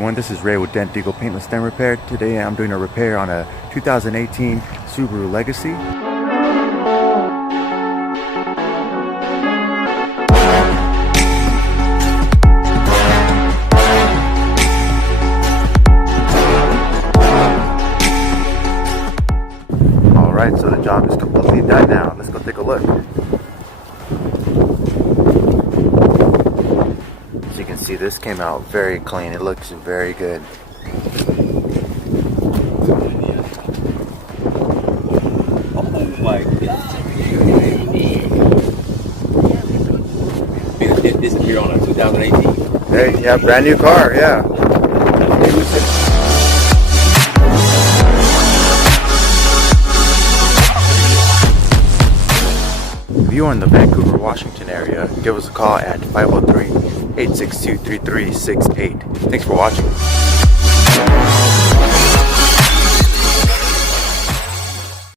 Everyone, this is Ray with Dent Paintless Dent Repair. Today I'm doing a repair on a 2018 Subaru Legacy. Alright, so the job is completely done now. Let's go take a look. As you can see, this came out very clean. It looks very good. Oh my god! It disappeared on a 2018. Hey, yeah, brand new car, yeah. If you are in the Vancouver, Washington area, give us a call at 503-862-3368. Thanks for watching.